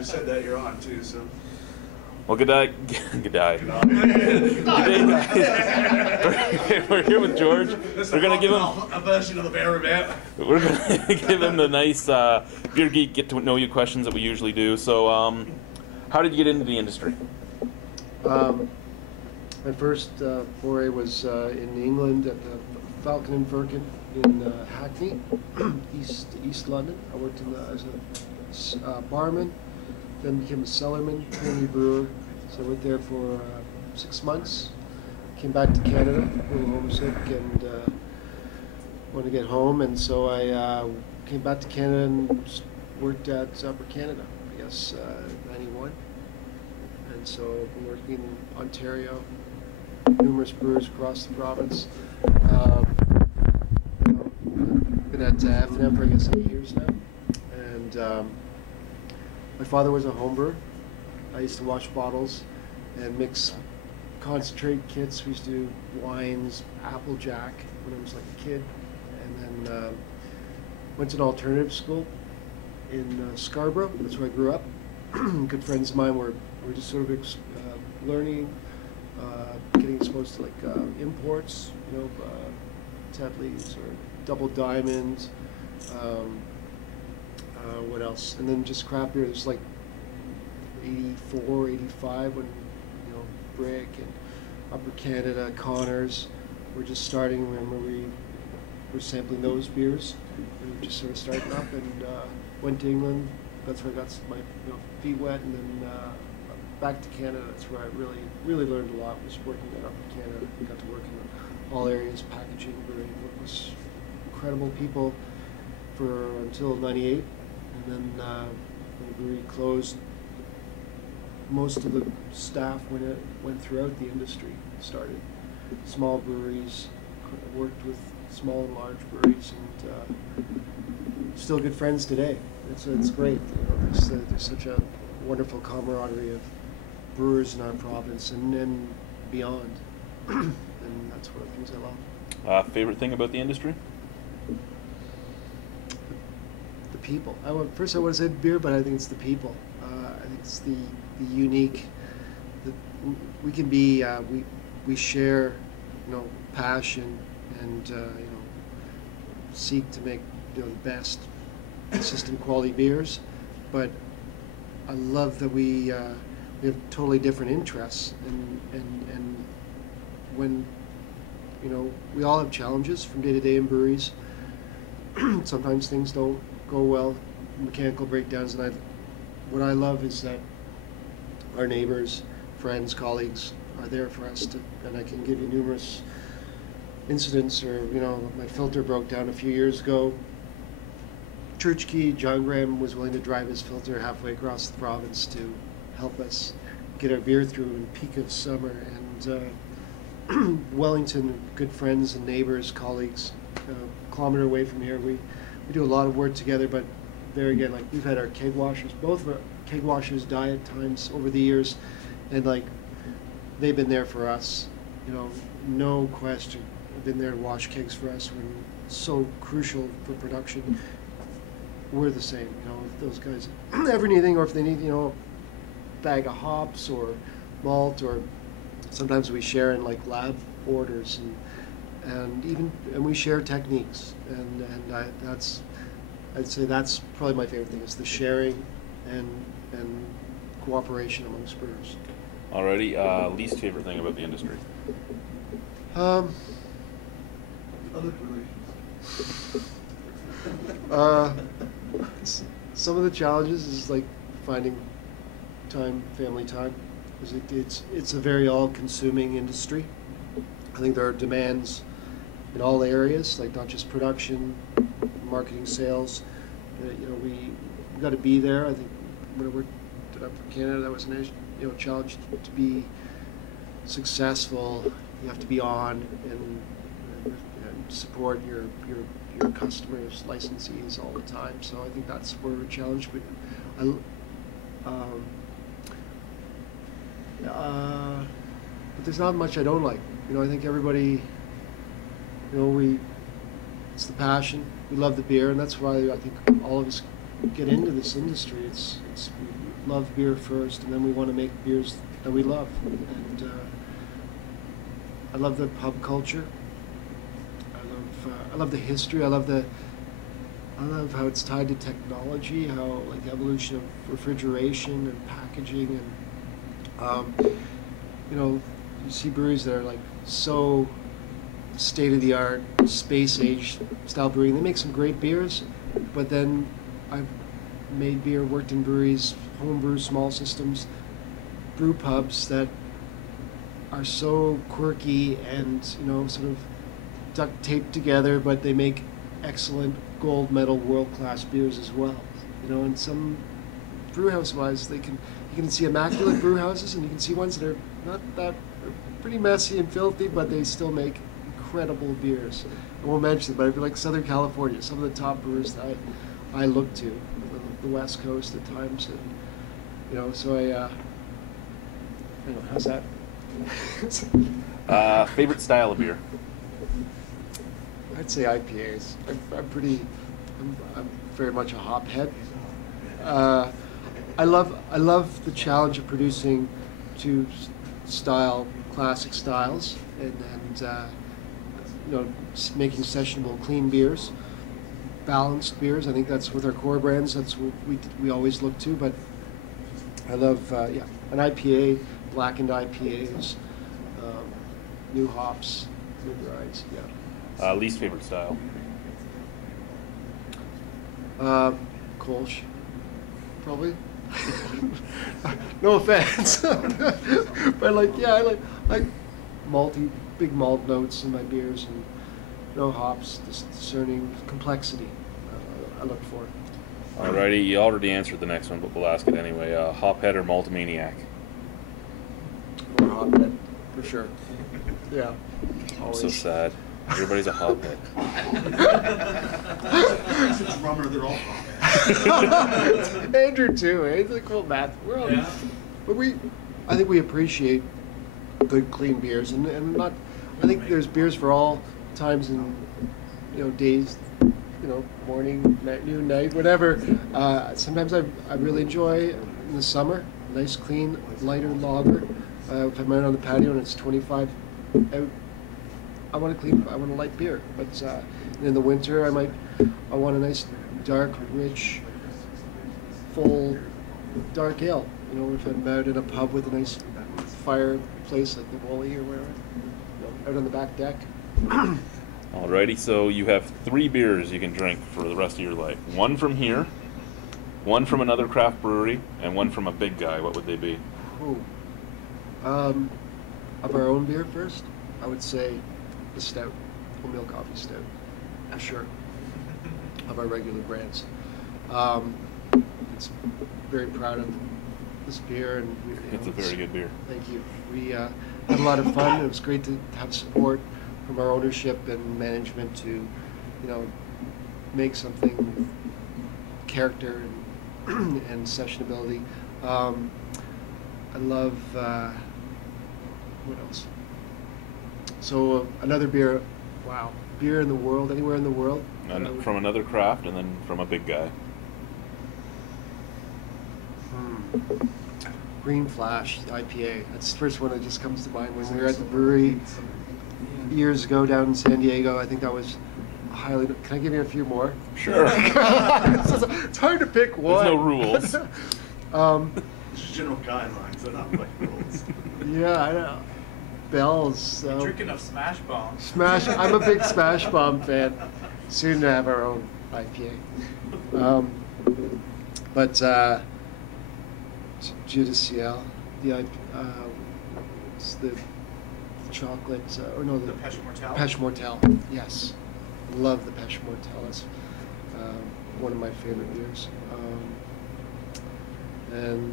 You said that you're on too, so. Well, good day. Good day. Good day, guys. We're here with George. We're gonna give him a version of the Beerumentary. We're gonna give him the nice beer geek get to know you questions that we usually do. So, how did you get into the industry? My first foray was in England at the Falcon and Firkin in Hackney, East London. I worked as a barman. Then became a cellarman, currently brewer. So I went there for 6 months. Came back to Canada, a little homesick, and wanted to get home. And so I came back to Canada and worked at Upper Canada, I guess, 91. And so I've been working in Ontario, numerous brewers across the province. Been at F&M for, I guess, 8 years now. And my father was a home brewer. I used to wash bottles and mix concentrate kits. We used to do wines, Applejack when I was like a kid. And then went to an alternative school in Scarborough. That's where I grew up. Good friends of mine were just sort of learning, getting exposed to like imports, Tetley's or Double Diamonds. What else? And then just craft beer. It was like 84, 85 when, Brick and Upper Canada, Connors were just starting. Remember, we were sampling those beers. We were just sort of starting up and went to England. That's where I got my feet wet. And then back to Canada. That's where I really learned a lot. Was working at Upper Canada. Got to work in all areas, packaging, brewing. It was incredible people until '98. And then when the brewery closed, most of the staff went throughout the industry. Started small breweries, worked with small and large breweries, and still good friends today. It's great. There's such a wonderful camaraderie of brewers in our province and beyond, and that's one of the things I love. Favorite thing about the industry? People. First I would have said beer, but I think it's the people. I think it's the unique. We can be. We share, passion and seek to make the best, consistent quality beers. But I love that we have totally different interests, and when we all have challenges from day to day in breweries. Sometimes things don't go well, mechanical breakdowns, and what I love is that our neighbors, friends, colleagues are there for us and I can give you numerous incidents, or my filter broke down a few years ago. Church Key, John Graham was willing to drive his filter halfway across the province to help us get our beer through in peak of summer, and Wellington, good friends and neighbors, colleagues, a kilometer away from here. We do a lot of work together, but there again, like we've had our keg washers, both of our keg washers die at times over the years, and like they've been there for us, no question. They've been there to wash kegs for us when it's so crucial for production. We're the same, if those guys ever need anything, or if they need, a bag of hops or malt, or sometimes we share in like lab orders and we share techniques, and I'd say that's probably my favorite thing, is the sharing and cooperation amongst brewers. Alrighty, least favorite thing about the industry? Other relations. Some of the challenges is like finding time, family time, because it's a very all-consuming industry. I think there are demands in all areas, like not just production, marketing, sales. We got to be there. I think when I worked up for Canada, that was a challenge to be successful. You have to be on and support your customers, licensees all the time. So I think that's where we're challenged. But but there's not much I don't like. I think everybody. It's the passion. We love the beer, and that's why I think all of us get into this industry. We love beer first, and then we want to make beers that we love. And I love the pub culture. I love the history. I love how it's tied to technology, how like the evolution of refrigeration and packaging, and you know, you see breweries that are like so state of the art, space age style brewing. They make some great beers, but then I've made beer, worked in breweries, home brew, small systems, brew pubs that are so quirky and, you know, sort of duct taped together, but they make excellent gold medal world class beers as well. You know, and some brew house wise, you can see immaculate brew houses, and you can see ones that are not that, are pretty messy and filthy, but they still make incredible beers. I won't mention it, but I feel like Southern California, some of the top brewers that I look to, the West Coast at times, and you know, so I don't know, how's that? Favorite style of beer? I'd say IPAs. I'm very much a hop head. I love the challenge of producing two classic styles, and you know, making sessionable, clean beers, balanced beers. I think that's with our core brands. That's what we always look to. But I love an IPA, blackened IPAs, new hops, new dries. Yeah. Least favorite style? Kolsch, probably. No offense, but I like malty, big malt notes in my beers, and no hops, discerning complexity. I look for. Alrighty, you already answered the next one, but we'll ask it anyway. Hophead or malt maniac? Or hophead, for sure. Yeah. I'm so sad. Everybody's a hophead. Since drummer, they're all hophead. Andrew too. He's a cool math. We're all, but I think we appreciate good, clean beers, and not. I think there's beers for all times and, you know, days. You know, morning, night, noon, night, whatever. Sometimes I really enjoy in the summer, nice, clean, lighter lager. If I'm out on the patio and it's 25 out, I want a light beer. But in the winter, I want a nice, dark, rich, full, dark ale. You know, if I'm out in a pub with a nice fireplace like the Woolley or whatever, you know, out on the back deck. Alrighty, so you have 3 beers you can drink for the rest of your life. One from here, one from another craft brewery, and one from a big guy. What would they be? Ooh. Of our own beer first, I would say the stout, wholemeal coffee stout, for sure. Of our regular brands. It's very proud of this beer, and It's a very good beer. Thank you. We had a lot of fun. It was great to have support from our ownership and management to, you know, make something character and sessionability. I love what else? So another beer. Wow, beer in the world, anywhere in the world. From another craft, and then from a big guy. Green Flash IPA. That's the first one that just comes to mind when we were at the brewery years ago down in San Diego. I think that was highly. Can I give you a few more? Sure. It's hard to pick one. There's no rules. Just general guidelines, they're not like rules. Yeah, I know. Bells. Drink enough Smash Bomb. Smash. I'm a big Smash Bomb fan. Soon to have our own IPA. But Judicial, it's the chocolate, or no, the Pêche Mortelle. Pêche Mortelle. Yes, love the Pêche Mortelle. It's one of my favorite beers. And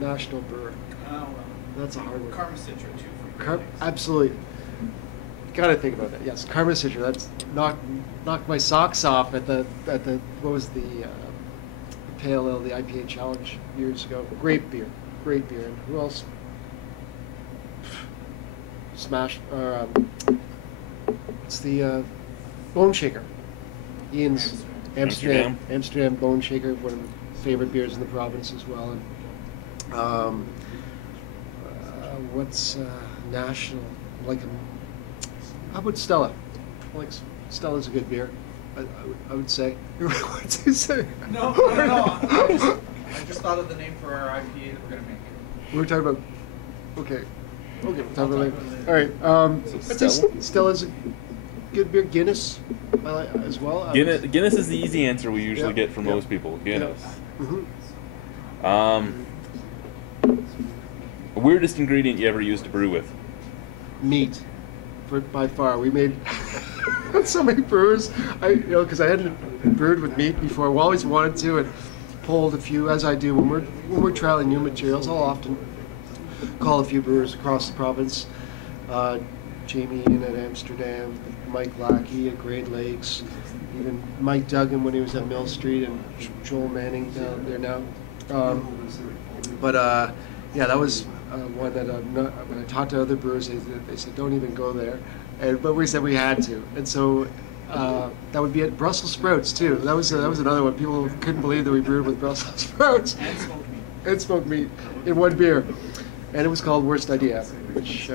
National Brewer. Oh, well. That's a hard one. Karma Citra too. From Great Lakes. Absolutely. Gotta think about that. Yes, Karma Citra. That's knocked my socks off at the what was the Pale Ale, the IPA Challenge years ago. Great beer. And who else? Smash. It's the Bone Shaker. Ian's Amsterdam Bone Shaker. One of favorite beers in the province as well. And what's national? How about Stella? Stella's a good beer. I would say. What did you say? No. I just thought of the name for our IPA that we're gonna make. We were talking about. Okay. We'll talk about later. All right. Stella's a good beer. Guinness, I like as well. Guinness is the easy answer we usually get from most people. Guinness. Weirdest ingredient you ever used to brew with? Meat, by far. We made so many brewers. Because I hadn't brewed with meat before. We always wanted to, and pulled a few, as I do when we're trialing new materials. I'll often call a few brewers across the province. Jamie in at Amsterdam, Mike Lackey at Great Lakes, even Mike Duggan when he was at Mill Street, and Joel Manning down there now. That was one that when I talked to other brewers, they said don't even go there, but we said we had to, and so that would be at Brussels sprouts too. That was another one. People couldn't believe that we brewed with Brussels sprouts and smoked meat in one beer, and it was called Worst Idea, which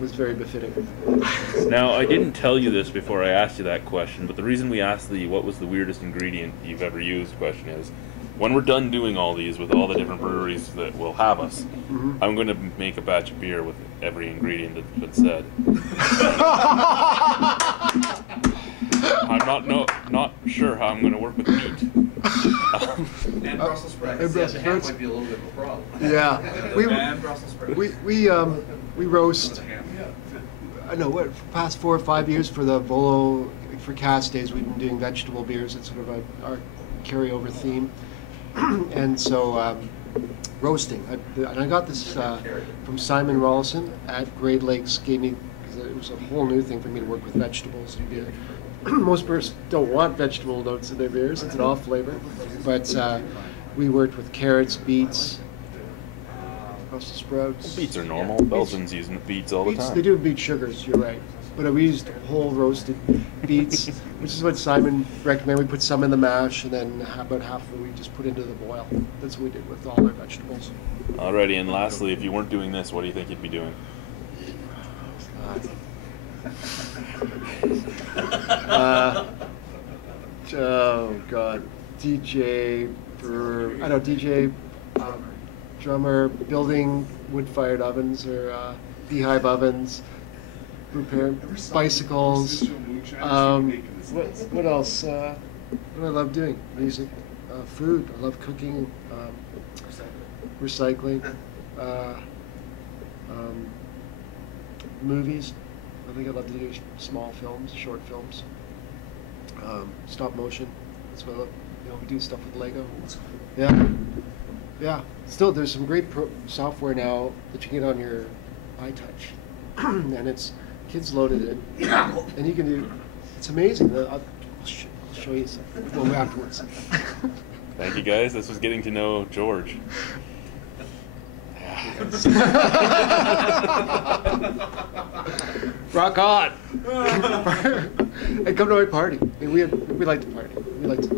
was very befitting. Now, I didn't tell you this before I asked you that question, but the reason we asked the what was the weirdest ingredient you've ever used question is, when we're done doing all these with all the different breweries that will have us, I'm going to make a batch of beer with every ingredient that's been said. I'm not sure how I'm going to work with meat. And Brussels sprouts. And Brussels sprouts might be a little bit of a problem. Yeah, And Brussels sprouts. we roast. I know what for the past 4 or 5 years for the Volo for cast days we've been doing vegetable beers. It's sort of our carryover theme, and so roasting. And I got this from Simon Rollison at Great Lakes. Gave me because it was a whole new thing for me to work with vegetables in beer. Most brewers don't want vegetable notes in their beers. It's an off flavor, but we worked with carrots, beets, Brussels sprouts. Beets are normal. Belgians use beets all the time. They do beet sugars, you're right. But we used whole roasted beets, which is what Simon recommended. We put some in the mash, and then about half of it we just put into the boil. That's what we did with all our vegetables. Alrighty, and lastly, if you weren't doing this, what do you think you'd be doing? Oh God, DJ, drummer, building wood-fired ovens or beehive ovens, repair bicycles. What else? What do I love doing? Music, food. I love cooking, recycling, movies. I think I love to do small films, short films, stop motion. That's what I love. We do stuff with Lego. Yeah. Still, there's some great software now that you get on your iTouch, and it's kids loaded it, and you can do. It's amazing. I'll show you something afterwards. Thank you, guys. This was getting to know George. Rock on! And come to my party. We like to party. We like to.